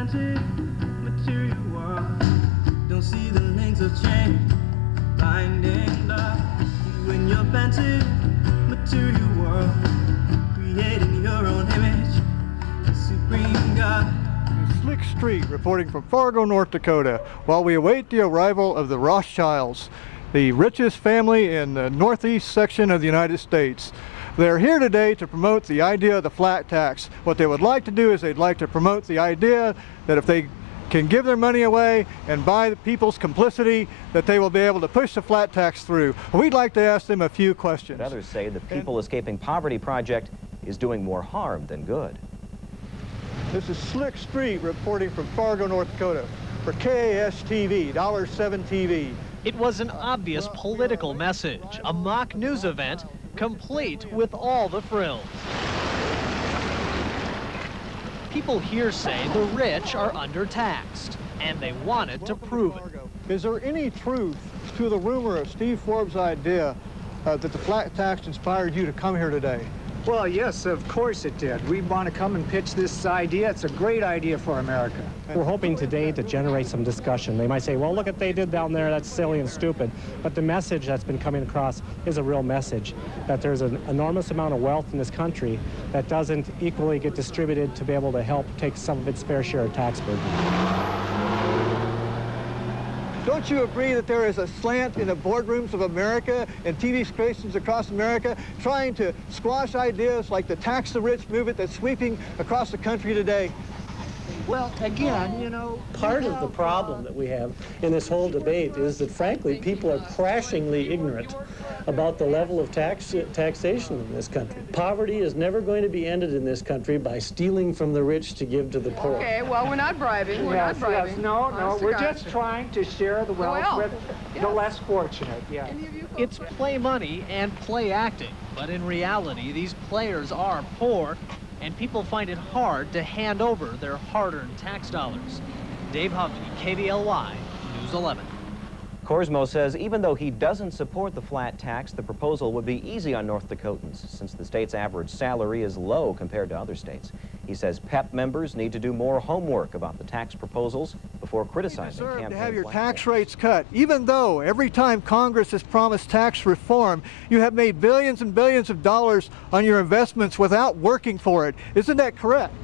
fancy material world. Don't see the links of change binding love. You in your fancy material world, creating your own image, the supreme God. Slick Street reporting from Fargo, North Dakota, while we await the arrival of the Rothschilds, the richest family in the northeast section of the United States. They're here today to promote the idea of the flat tax. What they would like to do is they'd like to promote the idea that if they can give their money away and buy the people's complicity, that they will be able to push the flat tax through. We'd like to ask them a few questions. But others say the People Escaping Poverty project is doing more harm than good. This is Slick Street reporting from Fargo, North Dakota for KAS-TV, $7 TV. It was an obvious political message, a mock news event complete with all the frills. People here say the rich are undertaxed, and they wanted to prove it. Is there any truth to the rumor of Steve Forbes' idea that the flat tax inspired you to come here today? Well, yes, of course it did. We want to come and pitch this idea. It's a great idea for America. We're hoping today to generate some discussion. They might say, well, look what they did down there. That's silly and stupid. But the message that's been coming across is a real message, that there's an enormous amount of wealth in this country that doesn't equally get distributed to be able to help take some of its fair share of tax burden. Don't you agree that there is a slant in the boardrooms of America and TV stations across America trying to squash ideas like the tax the rich movement that's sweeping across the country today? Well, again, you know, part of the problem that we have in this whole debate is that, frankly, people are crashingly ignorant about the level of taxation in this country. Poverty is never going to be ended in this country by stealing from the rich to give to the poor. Okay, well, we're not bribing. We're not bribing. Yes, no, we're just trying to share the wealth with the less fortunate. Yeah. It's play money and play acting, but in reality, these players are poor, and people find it hard to hand over their hard-earned tax dollars. Dave Hovey, KVLY, News 11. Korsmo says even though he doesn't support the flat tax, the proposal would be easy on North Dakotans since the state's average salary is low compared to other states. He says PEPP members need to do more homework about the tax proposals before criticizing campaign to have your flat tax rates cut, even though every time Congress has promised tax reform, you have made billions and billions of dollars on your investments without working for it. Isn't that correct?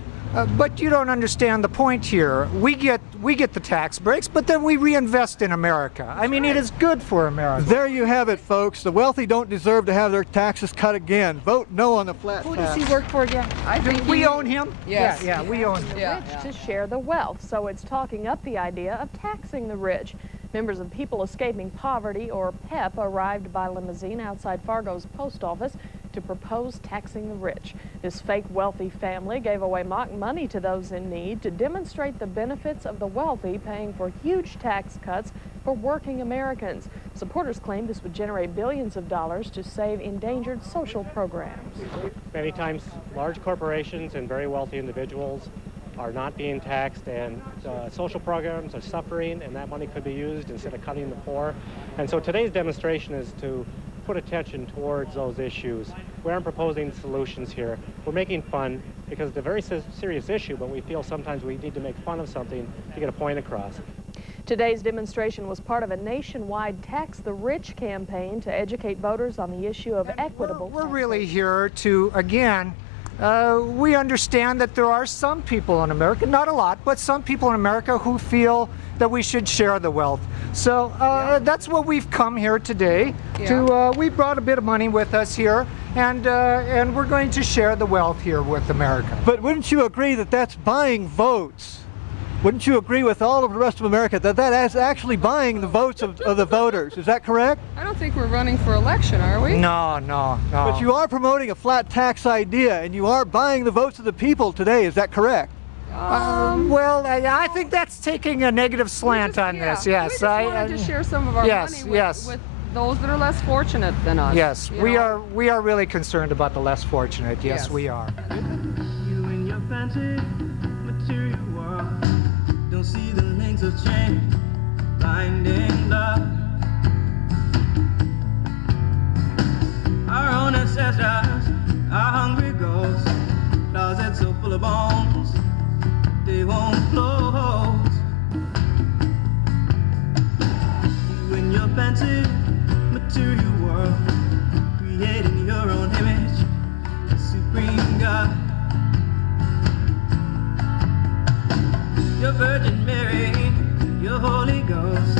But you don't understand the point here. We get the tax breaks, but then we reinvest in America. I mean, it is good for America. There you have it, folks. The wealthy don't deserve to have their taxes cut again. Vote no on the flat tax. Who does he work for again? I think we own him? Yes. Yeah, we own him. Yeah. Rich to share the wealth, so it's talking up the idea of taxing the rich. Members of People Escaping Poverty, or PEPP, arrived by limousine outside Fargo's post office to propose taxing the rich. This fake wealthy family gave away mock money to those in need to demonstrate the benefits of the wealthy paying for huge tax cuts for working Americans. Supporters claim this would generate billions of dollars to save endangered social programs. Many times, large corporations and very wealthy individuals are not being taxed, and social programs are suffering, and that money could be used instead of cutting the poor. And so today's demonstration is to put attention towards those issues. We aren't proposing solutions here. We're making fun because it's a very serious issue, but we feel sometimes we need to make fun of something to get a point across. Today's demonstration was part of a nationwide Tax the Rich campaign to educate voters on the issue of equitable We're really here to, again, we understand that there are some people in America, not a lot, but some people in America who feel that we should share the wealth. So that's what we've come here today to. We brought a bit of money with us here, and we're going to share the wealth here with America. But wouldn't you agree that that's buying votes? Wouldn't you agree with all of the rest of America that that is actually buying the votes of the voters? Is that correct? I don't think we're running for election, are we? No. But you are promoting a flat tax idea, and you are buying the votes of the people today. Is that correct? Well, I think that's taking a negative slant on this. Yes, we just wanted to share some of our money with those that are less fortunate than us. Yes, we are really concerned about the less fortunate. Yes, we are. You and your fancy material world don't see the links of change binding love. Our own ancestors, our hungry ghosts, closets so full of bones, they won't flow. fancy material world, creating your own image, the supreme God. Your Virgin Mary, your Holy Ghost,